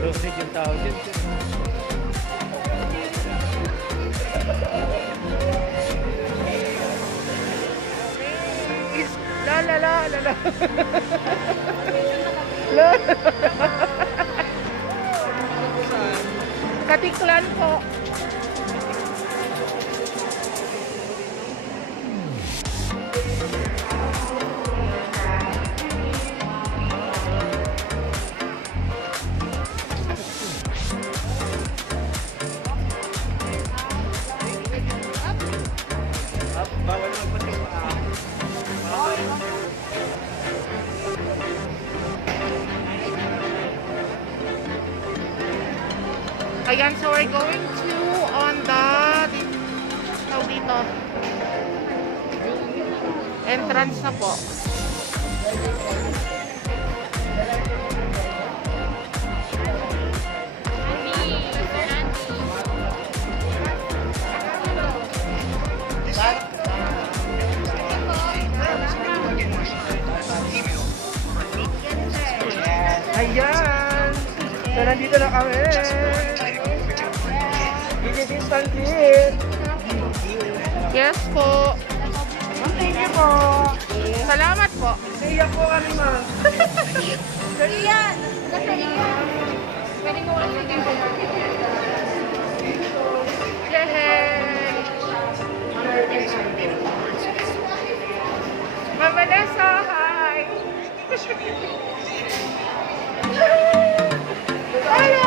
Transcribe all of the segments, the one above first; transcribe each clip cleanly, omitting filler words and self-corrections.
Loaded yung tao dyan. La la la la la. La. Katiklan po. Bawal magpatay pa. Ayan, so we're going to on the dito entrance na po. Ayan! So, nandito na kami! Distansin! Yes po! Thank you po! Salamat po! Iyak po kami, ma'am! Iyan! Pwede mo ulit yung yehey! Ma'am Vanessa, hi! Hello!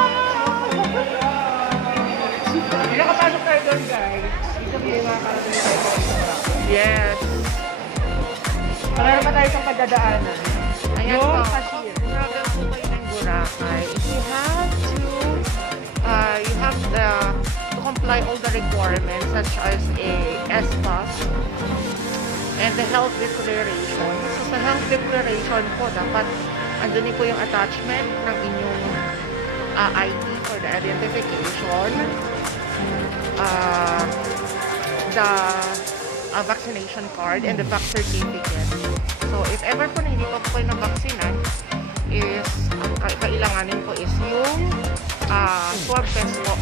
Nakapasok tayo doon, guys. Ito yung mga karating tayo sa Boracay. Yes. Meron pa tayo sa pagdadaanan. Ayan po. Travel po kayo ng Boracay. If you have to comply all the requirements such as a S-Pass and the health declaration. So sa health declaration po, dapat andun po yung attachment ng inyong ID for the identification, the vaccination card, and the vaccine certificate. So if ever po na hindi pa po kayo na-vaccinan, is kailanganin po is yung swab test po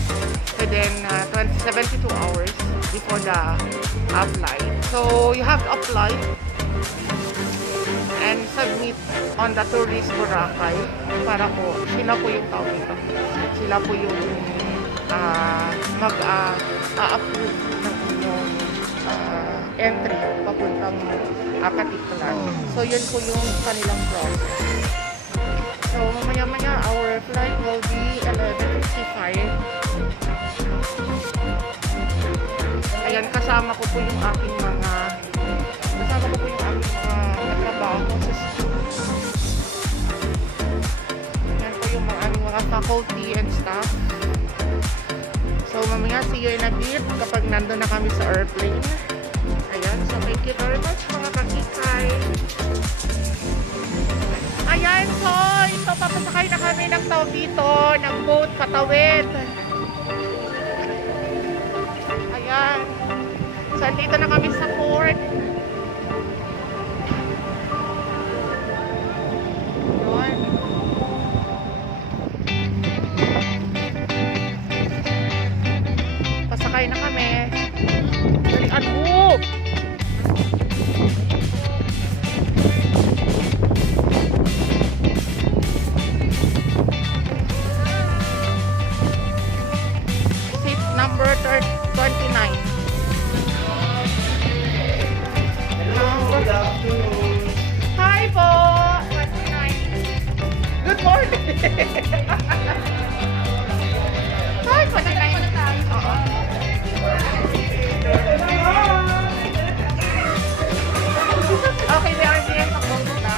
within 72 hours before the flight. So you have to apply and submit on the tourist Boracay para po sila po yung tao nito. Sila po yung mag-approve ng inyong entry papuntang Katiklan. So yun po yung kanilang process. So mamaya-maya our flight will be 11:55. Ayan, kasama ko po yung aking mga trabaho. Yan po yung mga faculty and staff. So mamaya see you in a bit kapag nandun na kami sa airplane. Ayan, so thank you very much mga kakikay. Ayan, so ito papasakay na kami ng tao dito, ng boat patawid. Ayan, so andito na kami sa port. Pasakay na kami. Dalian mo! Seat number 29. Good afternoon. Hi po! 29. Good morning! Hi po! Oo. Okay, they are here sa boat na.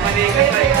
Maligas tayo.